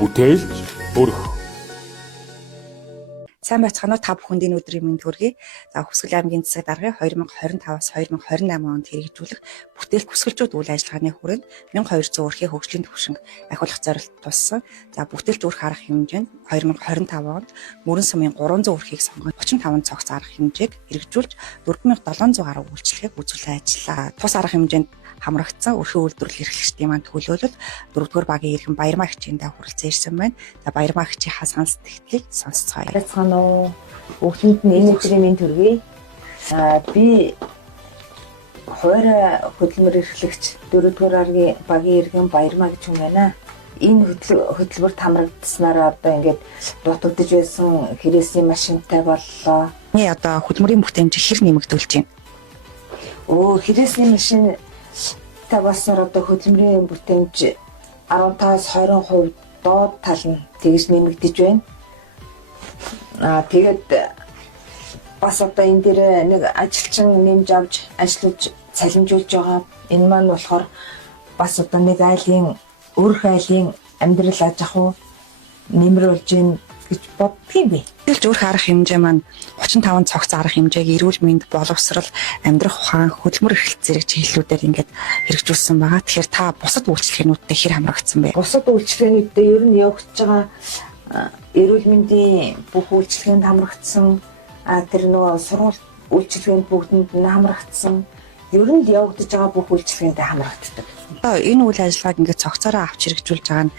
Бүтээлч өрх. Сайн байцгаана уу та бүхэнд энэ өдрийн мэнд хүргэе. За Хүсгэл аймгийн засаг даргын 2025-аас 2028 онд хэрэгжүүлэх бүтээл хүсгэлжүүд үйл ажиллагааны хүрээнд 1200 өрхийн хөгжлийн төвшинг ахиулах зорилт туссан. За бүтээлч өрх арга хэмжээнд 2025 онд мөрөн сумын 300 өрхийг сонгоод 35 цогц арга хэмжээг хэрэгжүүлж 4700 гаруй үйлчлэгийг үзүүлэн ажиллаа. Тус арга хэмжээнд хамрагдсан өрхийн үйлдвэрлэл эрхлэгчдийн маань төлөөлөл 4-р багийн иргэн Баярмаа хичээндээ хүрэлцэн ирсэн байна. За Баярмаа хичээний сонс тэтгэлийг сонсцгоё. Байцгаана уу. Бүгдэнд нь энэ өдрийн мэнд хүргэе. Би хуваарь хөдөлмөр эрхлэгч 4-р багийн иргэн Баярмаа гэж хүн байна. Энэ хөтөлбөрт хамрагдсанаар одоо ингээд дутагдж байсан хэрэгсийн машинтай боллоо. Одоо хөдөлмөрийн бүтээмж хэр нэмэгдүүлж байна? Хэрэгсийн машин та болсноор одоо хөдөлмөрийн бүтээмж 15-20% доод тал нь тэгж нэмэгдэж байна. Тэгээд бас одоо энэ дээр нэг ажилчин нэмж авч ажиллаж цалинжуулж байгаа. Энэ маань болохоор бас одоо нэг айлын өрх айлын амьдрал аж ахуй нэмрүүлж гин гэж боддгийн би. Бүтээлч өрх арга хэмжээ маань 35 цогц арга хэмжээг эрүүл мэнд, боловсрал, амьдрах ухаан, хөдөлмөр эрхлэлт зэрэг чиглэлүүдээр ингээд хэрэгжүүлсэн байгаа. Тэгэхээр та бусад үйлчлэгээнүүдтэй хэр хамрагдсан бэ? Бусад үйлчлэгээнүүдтэй ер нь явагдаж байгаа эрүүл мэндийн бүх үйлчлэгээнд хамрагдсан, тэр нөгөө сургууль үйлчлэгээнд бүгдэнд нь хамрагдсан. Ер нь явагдаж байгаа бүх үйлчлэгээндээ хамрагддаг. Энэ үйл ажиллагааг ингээд цогцороо авч хэрэгжүүлж байгаа нь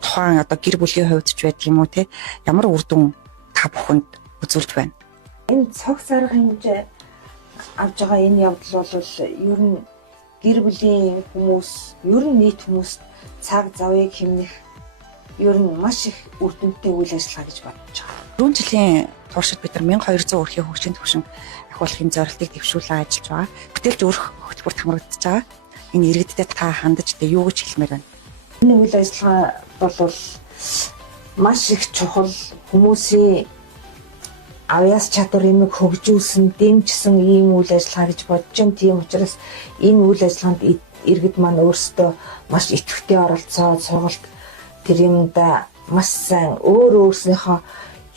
тухайн одоо гэр бүлийн хувьд ч байдаг юм уу те? Ямар үр дүн та бүхэнд үзүүлж байна? Энэ цогц арга хэмжээ авж байгаа энэ явдал бол ер нь гэр бүлийн хүмүүс, ер нь нийт хүмүүст цаг завыг хэмнэх ер нь маш их үр дүнтэй үйл ажиллагаа гэж бодож байгаа. 4 жилийн туршид бид нар 1200 өрхийн хөгжлийн төвшинг ахиулахын зорилтыг дэвшүүлэн ажиллаж байгаа. Бүтээлч өрх хөтөлбөрт хамрагдаж байгаа. Энэ иргэдтэй та хандаж юу гэж хэлмээр байна? Энэ үйл ажиллагаа бол маш их чухал, хүмүүсийн авьяас чадвар юмыг хөгжүүлсэн, дэмжсэн ийм үйл ажиллагаа гэж бодож байна. Тийм учраас энэ үйл ажиллагаанд иргэд маань өөрсдөө маш идэвхтэй оролцоод сургалт тэр юмда маш сайн өөрснийхөө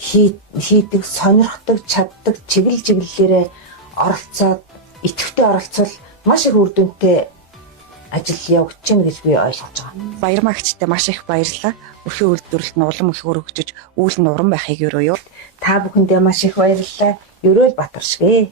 хийдэг, сонирхдаг, чаддаг чиглэлээрээ оролцоод идэвхтэй оролцвол маш их үр дүнтэй ажил явагдаж байна гэж би ойлгож байгаа. Баярмаа хичтэй маш их баярлалаа. Өрхийн үйлдвэрлэлд нь улам их өргөжж, үйл нь уран байхыг ерөөё. Та бүхэндээ маш их баярлалаа. Ерөөл Батар шгэ.